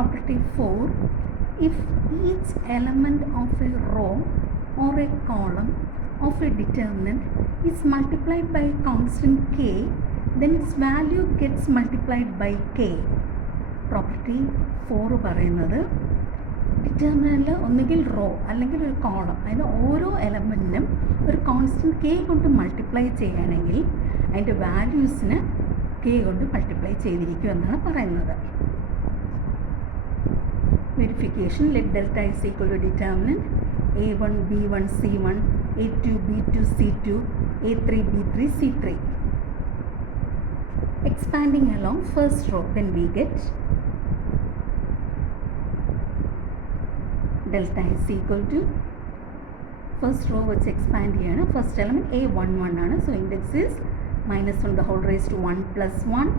Property 4. If each element of a row or a column of a determinant is multiplied by a constant k, then its value gets multiplied by k. Property 4 പറയുന്നത് ഡിറ്റർമിനൻ്റിൽ ഒന്നുകിൽ raw അല്ലെങ്കിൽ ഒരു column, അതിന് ഓരോ എലമെൻറ്റിനും ഒരു constant K കൊണ്ട് multiply ചെയ്യുകയാണെങ്കിൽ അതിൻ്റെ വാല്യൂസിന് കെ കൊണ്ട് മൾട്ടിപ്ലൈ ചെയ്തിരിക്കും എന്നാണ് പറയുന്നത്. Verification. Let delta is equal to determinant a1 b1 c1 a2 b2 c2 a3 b3 c3. Expanding along first row, then we get delta is equal to first row which expand here. First element a11 ആണ്. So index is minus 1 the whole raised to 1 plus 1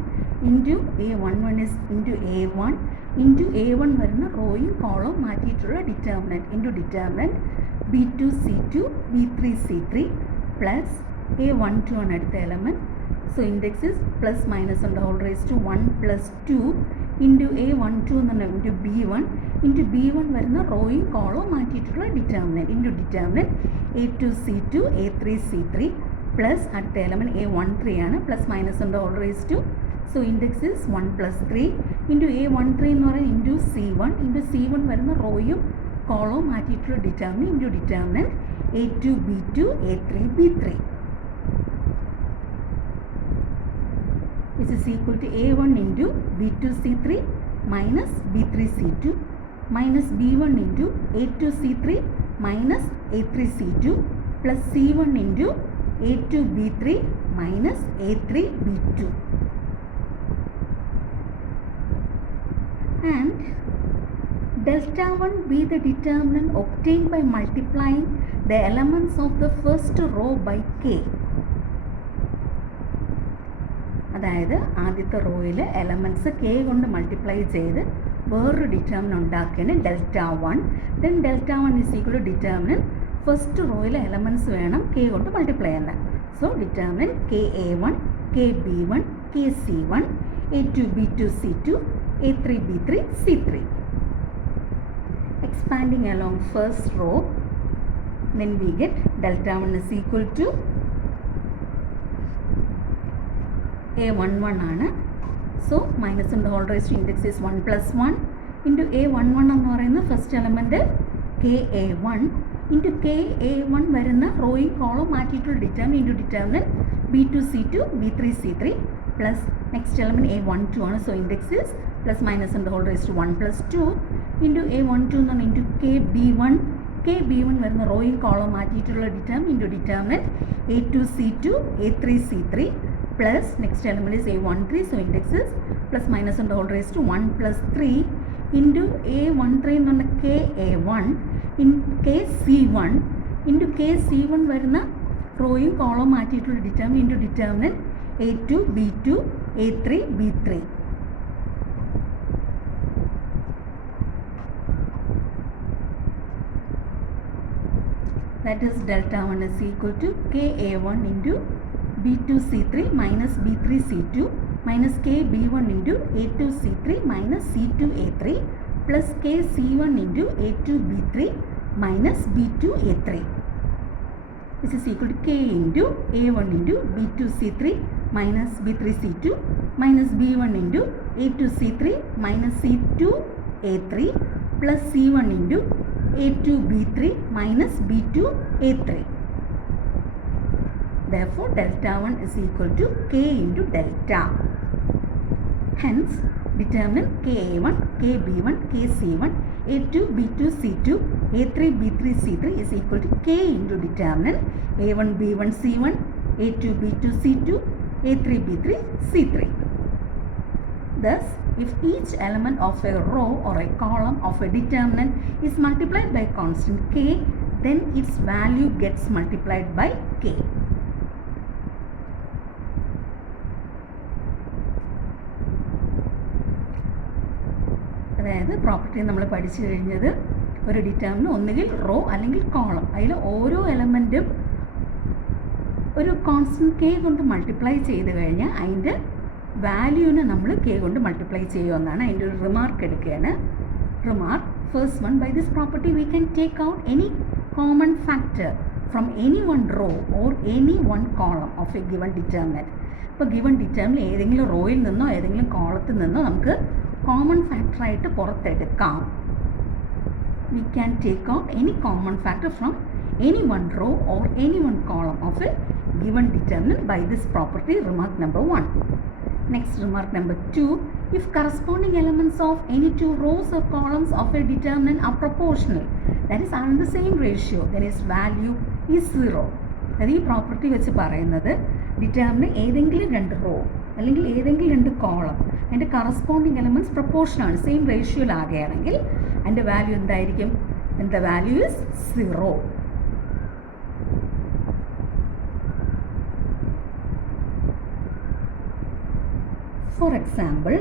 into a11 is into a1 into a1 വരുന്ന റോയും column മാറ്റിയിട്ടുള്ള determinant into determinant b2 c2 b3 c3 plus a12 ആണ് അടുത്ത element. So index is plus minus ഉണ്ട് whole raise to 1 plus 2 into a12 എന്ന് പറഞ്ഞാൽ into b1 വരുന്ന റോയും കോളവും മാറ്റിയിട്ടുള്ള determinant into determinant a2 c2 a3 c3 plus അടുത്ത എലമെൻറ്റ് a13 ആണ് പ്ലസ് മൈനസ് ഉണ്ട് whole raise to. So index is 1 plus 3 into a13 എന്ന് പറയുന്നത് into c1 വരുന്ന റോയും കോളവും മാറ്റിയിട്ടുള്ള determinant into determinant a2 b2 a3 b3 which is equal to a1 into b2 c3 minus b3 c2 minus b1 into a2 c3 minus a3 c2 plus c1 into a2 b3 minus a3 b2. And delta 1 be the determinant obtained by multiplying the elements of the first row by k. അതായത് ആദ്യത്തെ റോയിൽ elements k കൊണ്ട് multiply ചെയ്ത് വേറൊരു determinant ഉണ്ടാക്കിയാണ് delta 1. Then delta 1 is equal to determinant first റോയിലെ elements വേണം k കൊണ്ട് മൾട്ടിപ്ലൈ ചെയ്യാൻ. So determinant k a1 k b1 k c1 a2 b2 c2 a3 b3 c3. Expanding along first row, then we get delta 1 is equal to a11 ആണ്. So minus in the whole raised to index is 1 plus 1 into a11 എന്ന് പറയുന്ന first element ka1 into ka1 വരുന്ന റോയും column മാറ്റിയിട്ടുള്ള determinant into determinant b2 c2 b3 c3 plus next element a12 ആണ്. So index is plus minus in the whole raised to 1 plus 2 into a12 എന്ന് പറഞ്ഞാൽ into kb1 വരുന്ന റോയും column മാറ്റിയിട്ടുള്ള determinant into determinant a2 c2 a3 c3 plus next element is a13. So index is plus minus in the whole raised to 1 plus 3 into a13 എന്ന് പറഞ്ഞാൽ ka1 in kc1 into kc1 വരുന്ന റോയും column മാറ്റിയിട്ടുള്ള determinant into determinant a2 b2 a3 b3. That is delta 1 is equal to ka1 into b2 c3 minus b3 c2 minus kb1 into a2 c3 minus c2 a3 plus kc1 into a2 b3 minus b2 a3. This is equal to k into a1 into b2 c3 minus b3 c2 minus b1 into a2 c3 minus c2 a3 plus c1 into a2 b3 minus b2 a3. Therefore delta 1 is equal to k into delta. Hence determinant ka1 kb1 kc1 a2 b2 c2 a3 b3 c3 is equal to k into determinant a1 b1 c1 a2 b2 c2 a3 b3 c3. Thus if each element of a row or a column of a determinant is multiplied by constant k, then its value gets multiplied by k. അതായത് property നമ്മൾ പഠിച്ചു കഴിഞ്ഞത് ഒരു determinant ഒന്നുകിൽ raw അല്ലെങ്കിൽ column, അതിൽ ഓരോ എലമെൻറ്റും ഒരു കോൺസ്റ്റൻറ്റ് കെ കൊണ്ട് മൾട്ടിപ്ലൈ ചെയ്ത് കഴിഞ്ഞാൽ അതിൻ്റെ വാല്യൂവിനെ നമ്മൾ k കൊണ്ട് മൾട്ടിപ്ലൈ ചെയ്യുമെന്നാണ് അതിൻ്റെ ഒരു റിമാർക്ക് എടുക്കുകയാണ്. Remark first one, by this property we can take out any common factor from any one row or any one column of a given determinant. ഇപ്പോൾ ഗിവൺ ഡിറ്റർമിനൻറ്റ് ഏതെങ്കിലും റോയിൽ നിന്നോ ഏതെങ്കിലും കോളത്തിൽ നിന്നോ നമുക്ക് കോമൺ ഫാക്ടറായിട്ട് പുറത്തെടുക്കാം. We can take out any common factor from any one row or any one column of a given determinant by this property, remark number 1. Next, remark number 2, if corresponding elements of any two rows or columns of a determinant are proportional, that is under the same ratio, then its value is 0. അത് ഈ property വെച്ച് പറയുന്നത് determinant ഏതെങ്കിലും രണ്ട് raw അല്ലെങ്കിൽ ഏതെങ്കിലും രണ്ട് column അതിൻ്റെ കറസ്പോണ്ടിങ് എലമെൻറ്റ്സ് പ്രൊപ്പോർഷനാണ്, സെയിം റേഷ്യോയിലാകുകയാണെങ്കിൽ അതിൻ്റെ വാല്യൂ എന്തായിരിക്കും? The value is 0. For example,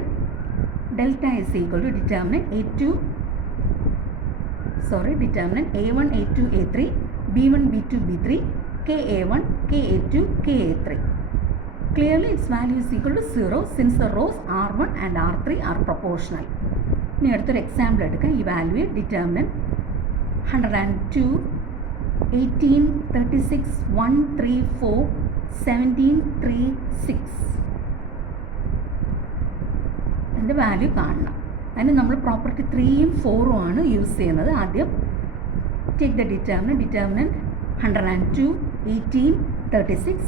delta is equal to determinant A1, A2, A3, B1, B2, B3, KA1, KA2, KA3. Clearly its value is equal to 0 since the rows R1 and R3 are proportional. ഇനി അടുത്തൊരു example എടുക്കാം. Evaluate determinant 102, 18, 36, 1, 3, 4, 17, 3, 6. അതിൻ്റെ value കാണണം. അതിന് നമ്മൾ property 3ഉം 4ഉം ആണ് use ചെയ്യുന്നത്. ആദ്യം take the determinant 102, 18, 36,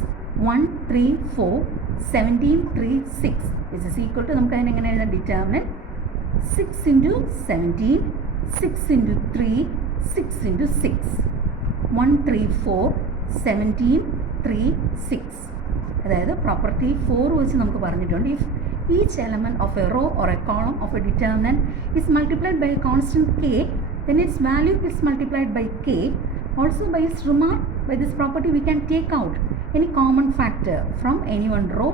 1, 3, 4, 17, 3, 6 which is equal to നമുക്ക് അതിനെങ്ങനെ എഴുതാം? Determinant 6 into 17, 6 into 3, 6 into 6, 1, 3, 4, 17, 3, 6. അതായത് പ്രോപ്പർട്ടി 4 വെച്ച് നമുക്ക് പറഞ്ഞിട്ടുണ്ട്, if each element of a row or a column of a determinant is multiplied by a constant k, then its value is multiplied by k. Also by its remark, by this property we can take out any common factor from any one row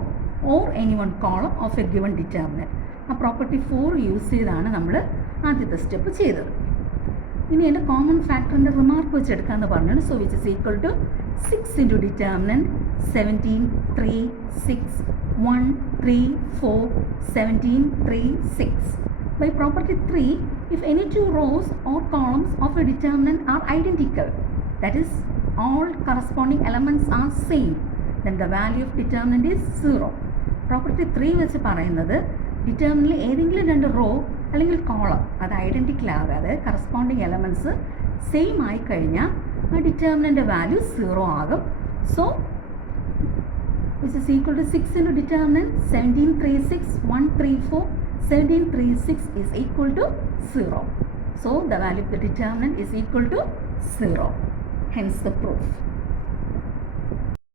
or any one column of a given determinant. ആ property 4 use ചെയ്താണ് നമ്മൾ ആദ്യത്തെ step ചെയ്തത്. ഇനി എൻ്റെ common ഫാക്ടറിൻ്റെ remark വെച്ചെടുക്കാമെന്ന് പറഞ്ഞാണ്. So which is equal to 6 into determinant 17, 3, 6, 1, 3, 4, 17, 3, 6. By property 3, if any two rows or columns of a determinant are identical, that is all corresponding elements are same, then the value of determinant is 0. Property 3 വെച്ച് പറയുന്നത് ഡിറ്റർമിനൻ്റിൽ ഏതെങ്കിലും രണ്ട് raw അല്ലെങ്കിൽ column അത് identical ആകാതെ corresponding elements same ആയിക്കഴിഞ്ഞാൽ ആ determinant value 0 ആകും. So which is equal to 6 into determinant 17, 3, 6, 1, 3, 4, 17, 3, 6 is equal to 0. So the value of the determinant is equal to 0. Hence the proof.